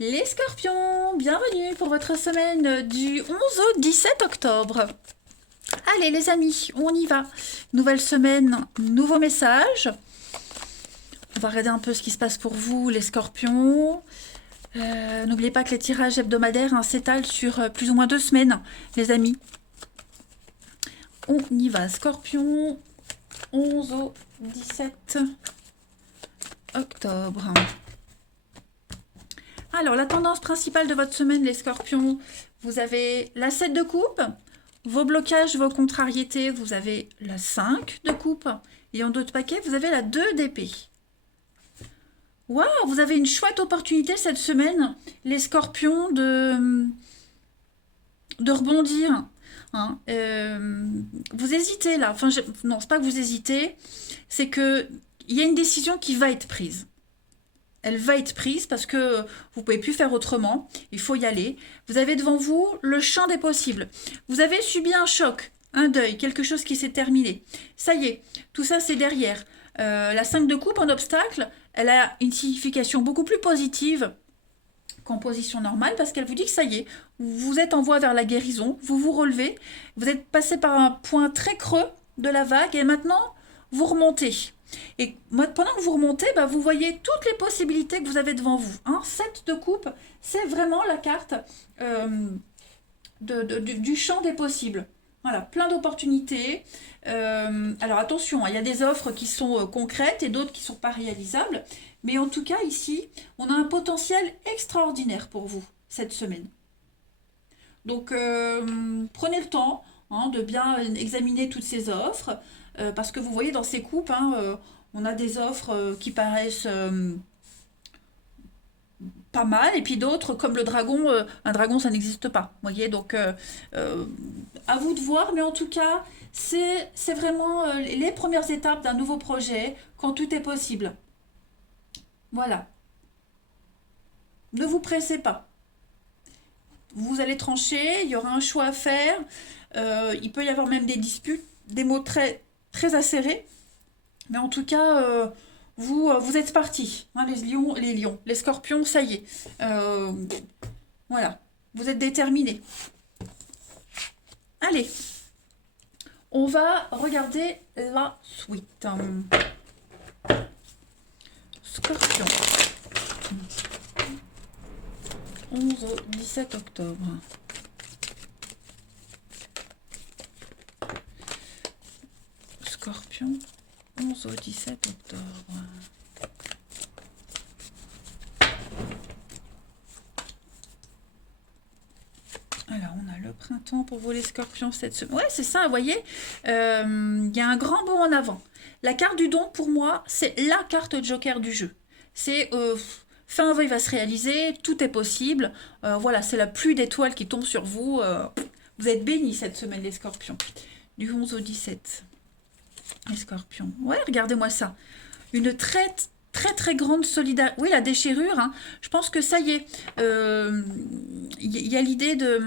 Les scorpions, bienvenue pour votre semaine du 11 au 17 octobre. Allez les amis, on y va. Nouvelle semaine, nouveau message. On va regarder un peu ce qui se passe pour vous les scorpions. N'oubliez pas que les tirages hebdomadaires s'étalent sur plus ou moins 2 semaines, les amis. On y va, scorpion, 11 au 17 octobre. Alors, la tendance principale de votre semaine, les scorpions, vous avez la 7 de coupe, vos blocages, vos contrariétés, vous avez la 5 de coupe, et en d'autres paquets, vous avez la 2 d'épée. Waouh, vous avez une chouette opportunité cette semaine, les scorpions, de rebondir. Hein. Vous hésitez là, enfin, non, c'est pas que vous hésitez, c'est que il y a une décision qui va être prise. Elle va être prise parce que vous ne pouvez plus faire autrement. Il faut y aller. Vous avez devant vous le champ des possibles. Vous avez subi un choc, un deuil, quelque chose qui s'est terminé. Ça y est, tout ça c'est derrière. La 5 de coupe en obstacle, elle a une signification beaucoup plus positive qu'en position normale parce qu'elle vous dit que ça y est, vous êtes en voie vers la guérison, vous vous relevez, vous êtes passé par un point très creux de la vague et maintenant vous remontez. Et pendant que vous remontez, vous voyez toutes les possibilités que vous avez devant vous. 7 de coupe, c'est vraiment la carte du champ des possibles. Voilà, plein d'opportunités. Alors attention, il y a des offres qui sont concrètes et d'autres qui ne sont pas réalisables. Mais en tout cas, ici, on a un potentiel extraordinaire pour vous cette semaine. Donc, prenez le temps de bien examiner toutes ces offres. Parce que vous voyez dans ces coupes, on a des offres qui paraissent pas mal, et puis d'autres comme le dragon, un dragon ça n'existe pas, vous voyez, donc à vous de voir, mais en tout cas, c'est vraiment les premières étapes d'un nouveau projet, quand tout est possible. Voilà, ne vous pressez pas. Vous allez trancher, il y aura un choix à faire, il peut y avoir même des disputes, des mots très, très acérés, mais en tout cas, vous êtes partis, les scorpions, ça y est. Voilà, vous êtes déterminés. Allez, on va regarder la suite. Scorpion, 11 au 17 octobre. Scorpion, 11 au 17 octobre. Alors, on a le printemps pour vous les scorpions cette semaine. Ouais, c'est ça, vous voyez, y a un grand bond en avant. La carte du don, pour moi, c'est la carte joker du jeu. C'est fin veuille va se réaliser, tout est possible. Voilà, c'est la pluie d'étoiles qui tombe sur vous. Vous êtes bénis cette semaine, les scorpions. Du 11 au 17. Les scorpions. Ouais, regardez-moi ça. Une très, très, très grande solidarité. Oui, la déchirure, je pense que ça y est. Y a l'idée de...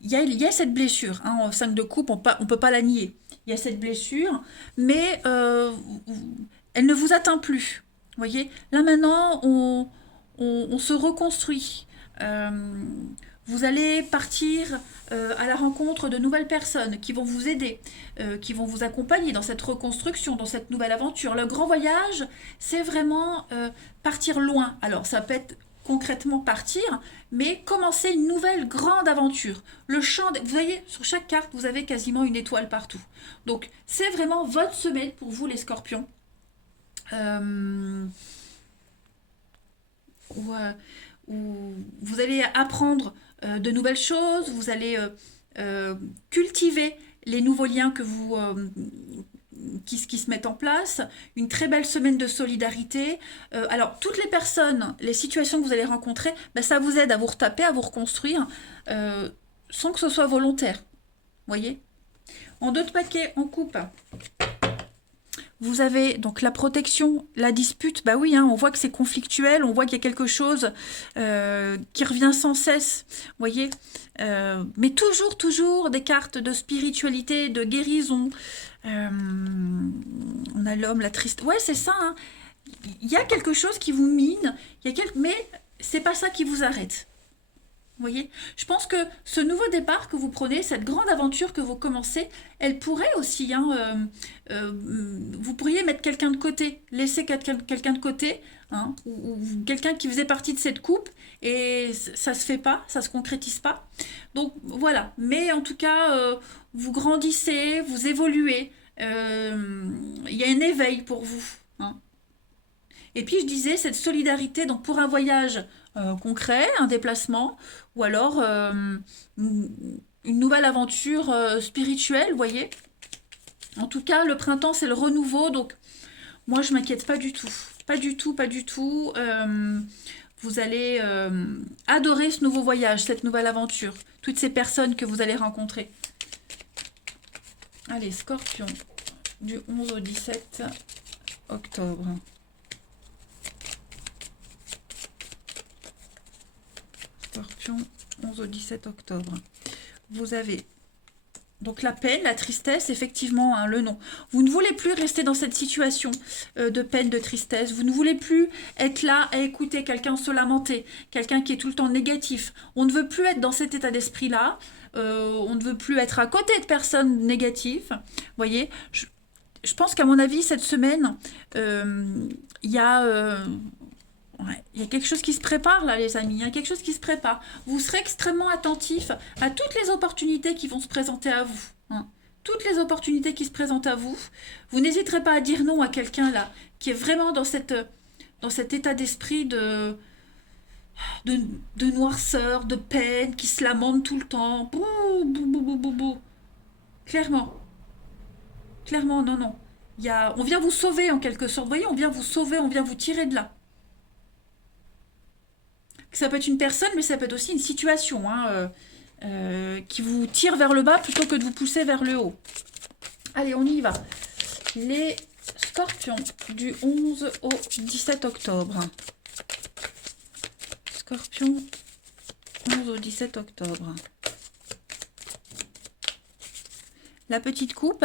Il y a cette blessure, en 5 de coupe, on ne peut pas la nier. Il y a cette blessure, mais elle ne vous atteint plus. Vous voyez, là maintenant, on se reconstruit. Euh, vous allez partir à la rencontre de nouvelles personnes qui vont vous aider, qui vont vous accompagner dans cette reconstruction, dans cette nouvelle aventure. Le grand voyage, c'est vraiment partir loin. Alors, ça peut être concrètement partir, mais commencer une nouvelle grande aventure. Vous voyez, sur chaque carte, vous avez quasiment une étoile partout. Donc, c'est vraiment votre semaine pour vous, les scorpions. Euh, où, où vous allez apprendre de nouvelles choses, vous allez cultiver les nouveaux liens qui se mettent en place, une très belle semaine de solidarité. Alors, toutes les personnes, les situations que vous allez rencontrer, ça vous aide à vous retaper, à vous reconstruire, sans que ce soit volontaire. Vous voyez. En d'autres paquets, en coupe, vous avez donc la protection, la dispute, oui, on voit que c'est conflictuel, on voit qu'il y a quelque chose qui revient sans cesse, vous voyez, mais toujours des cartes de spiritualité, de guérison. On a l'homme, la triste. Ouais, c'est ça, il y a quelque chose qui vous mine, mais c'est pas ça qui vous arrête. Vous voyez? Je pense que ce nouveau départ que vous prenez, cette grande aventure que vous commencez, elle pourrait aussi, hein, vous pourriez mettre quelqu'un de côté, laisser quelqu'un de côté, hein, ou quelqu'un qui faisait partie de cette coupe, et ça se fait pas, ça se concrétise pas. Donc voilà. Mais en tout cas, vous grandissez, vous évoluez. Il y a un éveil pour vous, hein. Et puis je disais, cette solidarité, donc pour un voyage concret, un déplacement, ou alors une nouvelle aventure spirituelle, vous voyez. En tout cas, le printemps, c'est le renouveau, donc moi, je m'inquiète pas du tout. Pas du tout, pas du tout. Vous allez adorer ce nouveau voyage, cette nouvelle aventure, toutes ces personnes que vous allez rencontrer. Allez, Scorpion, du 11 au 17 octobre. Scorpion, 11 au 17 octobre. Vous avez donc la peine, la tristesse, effectivement, hein, le nom. Vous ne voulez plus rester dans cette situation de peine, de tristesse. Vous ne voulez plus être là à écouter quelqu'un se lamenter, quelqu'un qui est tout le temps négatif. On ne veut plus être dans cet état d'esprit-là. On ne veut plus être à côté de personnes négatives. Vous voyez, je pense qu'à mon avis, cette semaine, il y a... ouais, il y a quelque chose qui se prépare là, les amis. Il y a quelque chose qui se prépare. Vous serez extrêmement attentifs à toutes les opportunités qui vont se présenter à vous, hein. Toutes les opportunités qui se présentent à vous. Vous n'hésiterez pas à dire non à quelqu'un là qui est vraiment dans cet état d'esprit de, de noirceur, de peine, qui se lamente tout le temps. Bouh, bouh, bouh, bouh, bouh, bouh. Clairement, clairement, non, non. On vient vous sauver en quelque sorte. Vous voyez, on vient vous sauver, on vient vous tirer de là. Ça peut être une personne, mais ça peut être aussi une situation, hein, qui vous tire vers le bas plutôt que de vous pousser vers le haut. Allez, on y va. Les scorpions du 11 au 17 octobre. Scorpion, 11 au 17 octobre. La petite coupe.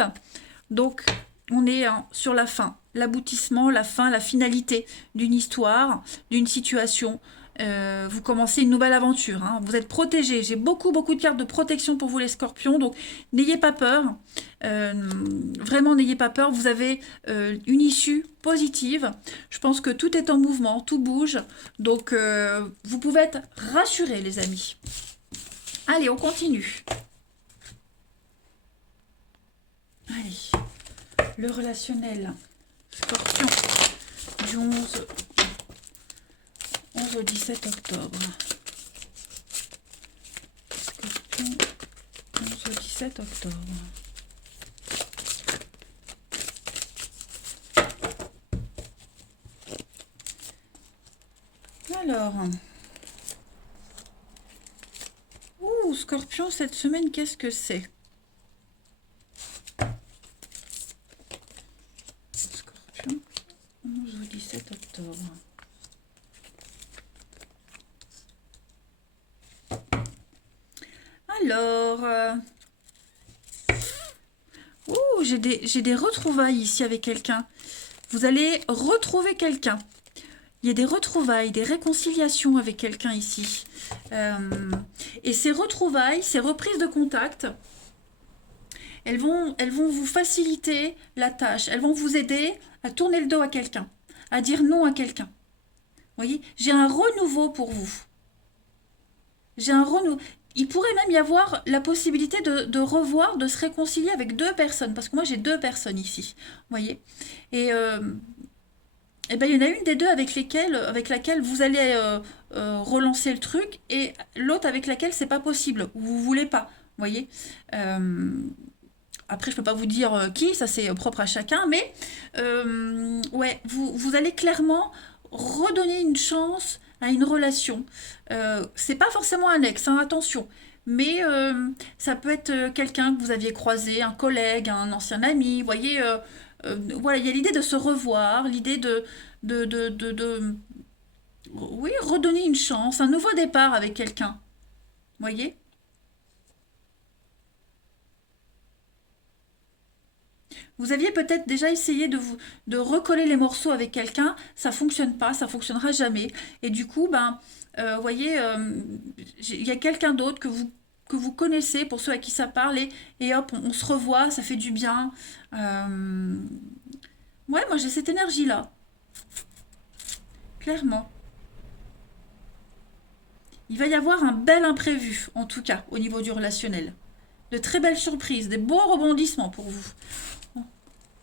Donc, on est sur la fin, l'aboutissement, la fin, la finalité d'une histoire, d'une situation. Vous commencez une nouvelle aventure, hein. Vous êtes protégés. J'ai beaucoup, beaucoup de cartes de protection pour vous les scorpions. Donc, n'ayez pas peur. Vraiment, n'ayez pas peur. Vous avez une issue positive. Je pense que tout est en mouvement, tout bouge. Donc, vous pouvez être rassurés, les amis. Allez, on continue. Allez, le relationnel. Scorpion du 11 au 17 octobre. Scorpion, 11 au 17 octobre. Alors, Scorpion, cette semaine, qu'est-ce que c'est? Scorpion, 11 au 17 octobre. Alors, j'ai des retrouvailles ici avec quelqu'un. Vous allez retrouver quelqu'un. Il y a des retrouvailles, des réconciliations avec quelqu'un ici. Et ces retrouvailles, ces reprises de contact, elles vont vous faciliter la tâche. Elles vont vous aider à tourner le dos à quelqu'un, à dire non à quelqu'un. Vous voyez, j'ai un renouveau pour vous. J'ai un renouveau. Il pourrait même y avoir la possibilité de revoir, de se réconcilier avec deux personnes. Parce que moi, j'ai deux personnes ici. Vous voyez. Et ben, il y en a une des deux avec laquelle vous allez relancer le truc. Et l'autre avec laquelle c'est pas possible. Vous voulez pas. Vous voyez. Après, je peux pas vous dire qui. Ça, c'est propre à chacun. Mais ouais, vous allez clairement redonner une chance à une relation. C'est pas forcément un ex, hein, attention. Mais ça peut être quelqu'un que vous aviez croisé, un collègue, un ancien ami. Vous voyez, voilà, il y a l'idée de se revoir, l'idée oui, redonner une chance, un nouveau départ avec quelqu'un. Vous voyez? Vous aviez peut-être déjà essayé de recoller les morceaux avec quelqu'un, ça fonctionne pas, ça fonctionnera jamais. Et du coup, ben, vous voyez, il y a quelqu'un d'autre que vous connaissez, pour ceux à qui ça parle, et hop, on se revoit, ça fait du bien. Euh, Ouais, moi j'ai cette énergie-là, clairement. Il va y avoir un bel imprévu, en tout cas, au niveau du relationnel. De très belles surprises, des beaux rebondissements pour vous.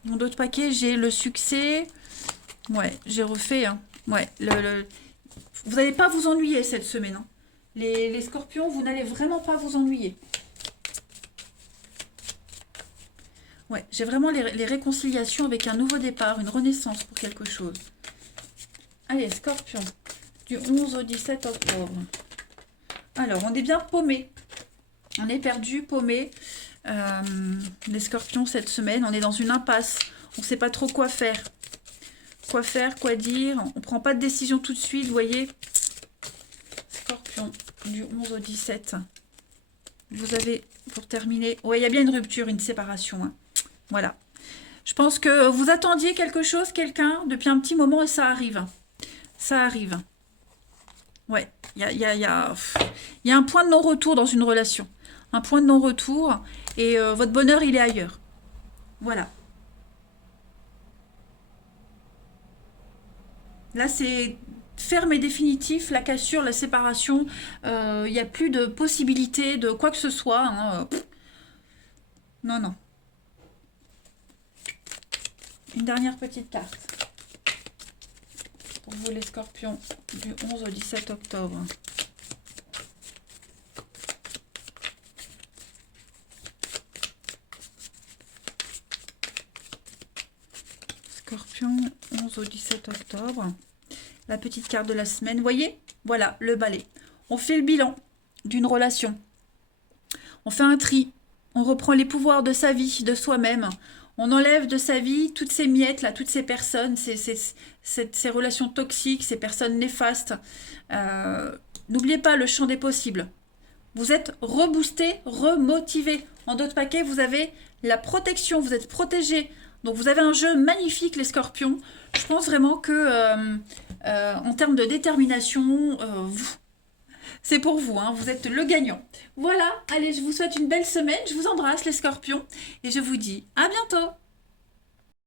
Dans d'autres paquets, j'ai le succès. Ouais, j'ai refait, hein. Ouais, vous n'allez pas vous ennuyer cette semaine, hein. Les scorpions, vous n'allez vraiment pas vous ennuyer. Ouais, j'ai vraiment les réconciliations avec un nouveau départ, une renaissance pour quelque chose. Allez, scorpion, du 11 au 17 octobre. Alors, on est bien paumé. On est perdu, paumé. Euh, les scorpions, cette semaine, on est dans une impasse. On ne sait pas trop quoi faire. Quoi faire, quoi dire. On ne prend pas de décision tout de suite, vous voyez. Scorpion, du 11 au 17. Vous avez, pour terminer... Ouais, il y a bien une rupture, une séparation, hein. Voilà. Je pense que vous attendiez quelque chose, quelqu'un, depuis un petit moment, et ça arrive. Ça arrive. Ouais, il y a un point de non-retour dans une relation. Un point de non-retour, et votre bonheur, il est ailleurs. Voilà. Là, c'est ferme et définitif, la cassure, la séparation. Il n'y a plus de possibilité de quoi que ce soit, hein. Non, non. Une dernière petite carte. Pour vous, les scorpions, du 11 au 17 octobre. Scorpion, 11 au 17 octobre. La petite carte de la semaine. Vous voyez? Voilà, le balai. On fait le bilan d'une relation. On fait un tri. On reprend les pouvoirs de sa vie, de soi-même. On enlève de sa vie toutes ces miettes, là, toutes ces personnes, ces relations toxiques, ces personnes néfastes. N'oubliez pas le champ des possibles. Vous êtes reboosté, remotivé. En d'autres paquets, vous avez la protection, vous êtes protégé. Donc vous avez un jeu magnifique, les scorpions. Je pense vraiment que en termes de détermination, c'est pour vous, hein, vous êtes le gagnant. Voilà, allez, je vous souhaite une belle semaine, je vous embrasse les scorpions et je vous dis à bientôt.